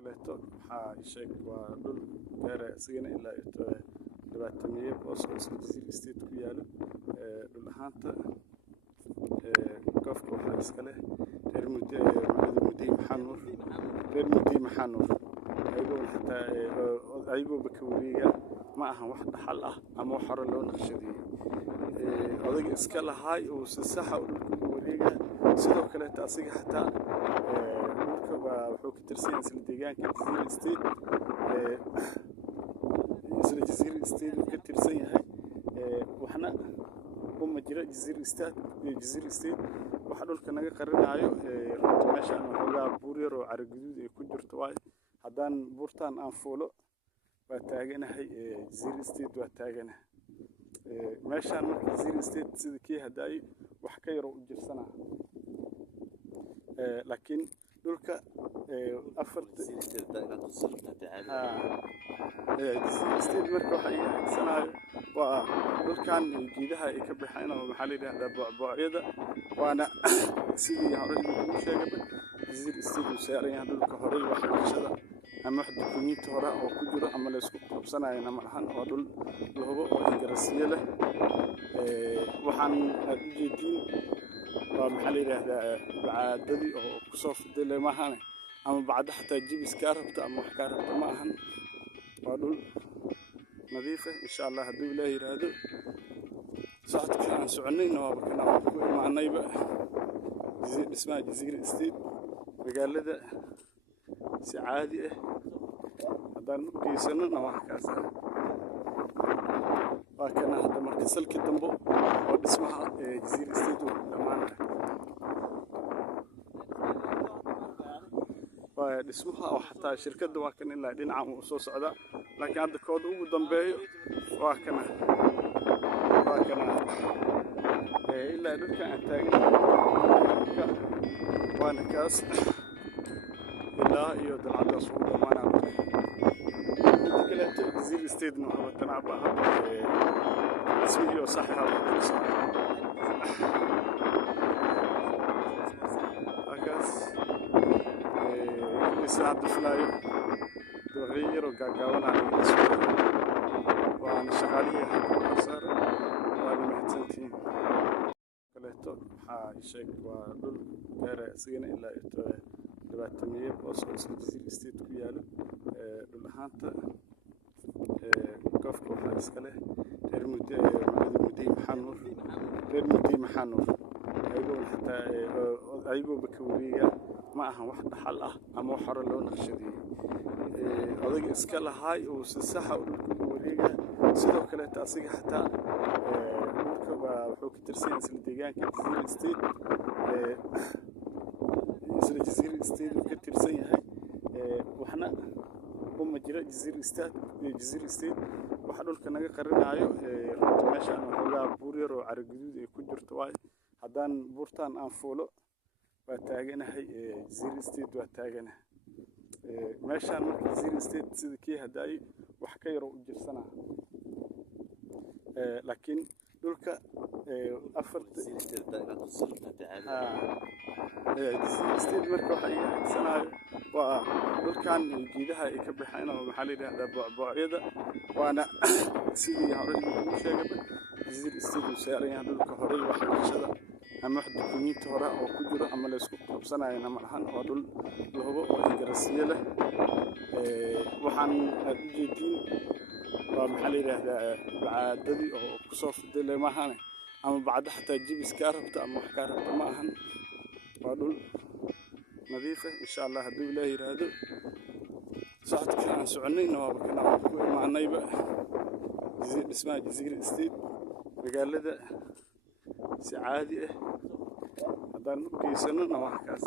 kaleeto waxaa ii sheeg waa dhul gaara isagana ilaa dhibaatamiye boos oo isla Jasiir State ku yaalo dhul ahaanta qofka waxaa iska leh reer Mudee maxaa nuur ayagoo xataa ayagoo ka wareega ma ahan wax dhaxal ah ama wax hore loo naqshadeeyay odaga iska lahaay oo si sax ah u dhulka wareega sidoo kale asiga xataa dhulka wuxuu ka tirsan yahay isla deegaanka Jasiir State ka tirsan yahay waxna uma jira Jasiir State waxa dhulka naga qarinayo runtii meeshaan waxoogaa buur yar oo cara guduud ay ku jirto waay haddaan buurtaan aan fuulo waa taaganahay Jasiir State waa taaganahay meeshaan marka Jasiir State sida kii hadday wax ka yar u jirsanaa laakiin dhulka Jasiir State marka waxa ay haysanayo waa dhulkan geedaha ay ka baxeen oo maxaa la yiraahdaa boocyada waana sidii hore ugu sheegay Jasiir State uu saaran yahay dhulka hore wax bulshada ama wax dukumiinti hore oo ku jiro ama la isku qabsanayo ama ahan oo dhul loobo oo ingarasiye leh waxaan u jeedin waa maxaa la yiraahdaa bacaadadii oo ku soo fidilay ma ahan ama bacda xataa jibis ka rabta ama wax ka rabta ma ahan waa dhul nadiif ah insha Allah haddii Ilaahay yiraahdo socodka aan soconayna waa kana ku imaanayba dhismaha Jasiir State magaalada si caadi ah haddaan u geysanana wax kaas waa kana hadda marka salki dambo oo dhismaha Jasiir State uu dhamaanayo waa dhismaha oo xataa shirkadda waa kan ilaa dhinaca uu soo socda laakiin hadda kooda ugu dambeeyo waa kana ilaa dhulka aan taaganahay waana kaas ilaa iyo dalcadaas ugu dhamaanayo inta kaleeto Jasiir State waxaa tanacba ismigii oo sax ah akaas ساعد فلايو تغير وقاقاونا على الاسود وانا شغالية حقا صار وانا محتنتين كليتو waxaa sheeg waa dhul gaara isagana ilaa dhibaatamiye boos oo isla Jasiir State ku yaalo dhul ahaanta qofka waxaa iska leh reer Mudee maxaa nuur ayagoo xataa ayagoo ka wareega ma ahan wax dhaxal ah ama wax hore loo naqshadeeyay odaga iska lahaay oo si sax ah u dhulka wareega sidoo kale asiga xataa dhulka wuxuu ka tirsan yahay isla deegaanka Jasiir State ka tirsan yahay waxna uma jira Jasiir State waxa dhulka naga qarinayo runtii meeshaan waxoogaa buur yar oo cara guduud ay ku jirto waay haddaan buurtaan aan fuulo waa taaganahay Jasiir State waa taaganahay meeshaan marka Jasiir State sida kii hadday wax ka yar u jirsanaa laakiin dhulka Jasiir State marka waxa ay haysanayo waa dhulkan geedaha ay ka baxeen oo maxaa la yiraahdaa boocyada waana sidii hore ugu sheegay Jasiir State uu saaran yahay dhulka hore wax bulshada ama wax dukumiinti hore oo ku jiro ama la isku qabsanayo ama ahan oo dhul loobo oo ingarasiye leh waxaan u jeedin waa maxaa la yiraahdaa bacaadadii oo ku soo fidilay ma ahan ama bacda xataa jibis ka rabta ama wax ka rabta ma ahan waa dhul nadiif ah insha Allah haddii Ilaahay yiraahdo socodka aan soconayna waa kana ku imaanayba dhismaha Jasiir State magaalada si caadi ah haddaan u geysanana wax kaas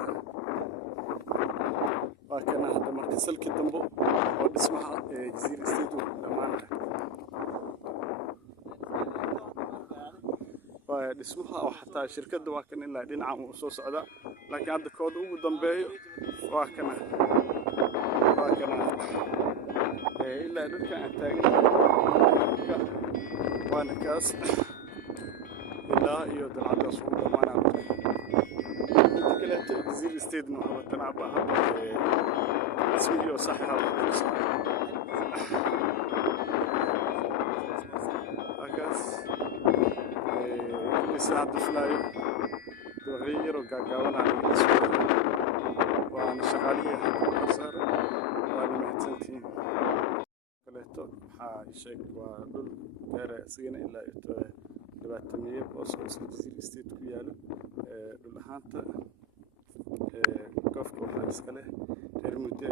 waa kana hadda marka salki dambo oo dhismaha Jasiir State uu dhamaanayo waa dhismaha oo xataa shirkadda waa kan ilaa dhinaca uu soo socda laakiin hadda kooda ugu dambeeyo waa kana ilaa dhulka aan taaganahay waana kaas ilaa iyo dalcadaas ugu dhamaanayo inta kaleeto Jasiir State waxaa tanacba rasmi iyo sax ah halkaas isaad filayo dooxiyaro gaagaabanaya waana shaqaalihi ka saar waana mahadsantiin kaleeto waxaa sheeg waa dhul gaara sigana ilaa dhibaatamiye oo soo Jasiir State ku yaalo dhul ahaanta qofka waxaa iska leh reer muddo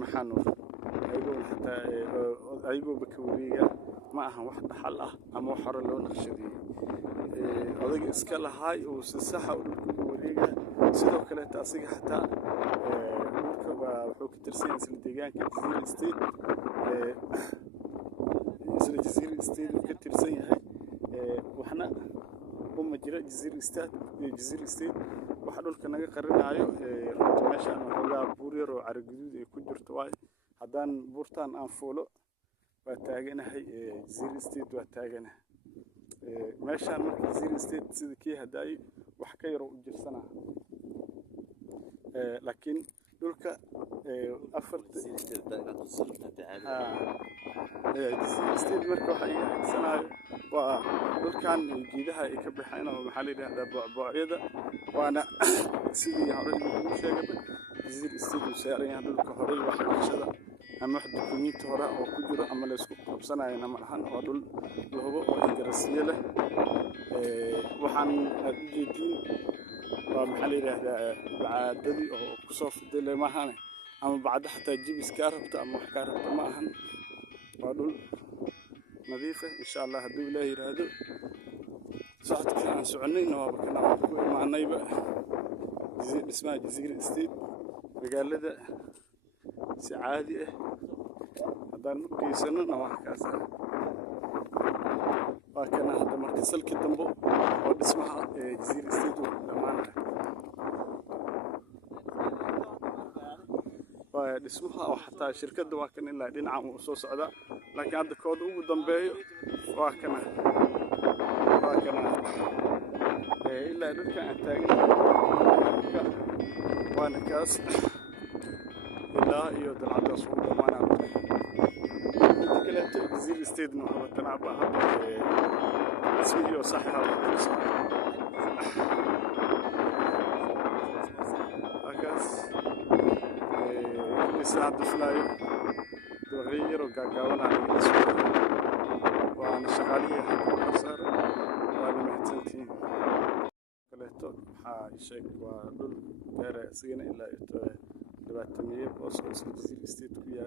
maxanuur ayagoo baka wareega ma ahan wax dhaxal ah ama wax hore loo naqshadeeyey odayga iska lahaay uu si saxa u dhulka wareega sidoo kaleeto asiga xataa dhulka wuxuu ka tirsan yahay isla deegaanka Jasiir State ka tirsan yahay waxna uma jira Jasiir State waxa dhulka naga qarinayo meeshaan waxoogaa buur yar oo caro guduud ay ku jirto waay haddaan buurtaan aan fuulo waa taaganahay Jasiir State waa taaganahay meeshaan marka Jasiir State sida kii hadday wax ka yar u jirsanaa laakiin dhulka Jasiir State marka waxa ay xisanayo waa dhulkan geedaha ay ka baxeen oo maxaa la yiraahdaa boocyada waana sidii hore ugu sheegay Jasiir State uu saaran yahay dhulka hore wax naqshada ama wax dukumiinti hore oo ku jiro ama la isku qabsanayna ma ahan oo dhul lahubo oo indarasiye leh waxaan aad u jeedin waa maxaa la yiraahdaa bacaadadii oo ku soo fidilay ma ahan ama bacda xataa jibis ka rabta ama wax ka rabta ma ahan waa dhul nadiif ah insha Allah haddii Ilaahay yiraahdo socodka aan soconayna waa kana ku imaanayba dhismaha Jasiir State magaalada si caadi ah haddaan u geysano wax kaas waa kana hadda marka salki dambo oo dhismaha Jasiir State uu dhamaanayo waa dhismaha oo xataa shirkadda waa kan ilaa dhinaca uu soo socda laakiin hadda kooda ugu dambeeyo waa kana ilaa dhulka aan taagan waana kaas ilaa iyo dalcadaas ugu dhamaanaa inta kaleeto Jasiir State no ama tanaba rasmi iyo sax ah halkaas isaad filayo dooxiyaro gaagaabanaya waana shaqaalihi ka saar waana mahadsantiin kaleeto waxaa sheeg waa dhul gaara sigana ilaa dhibaatamiye oo soo Jasiir State ku yaalo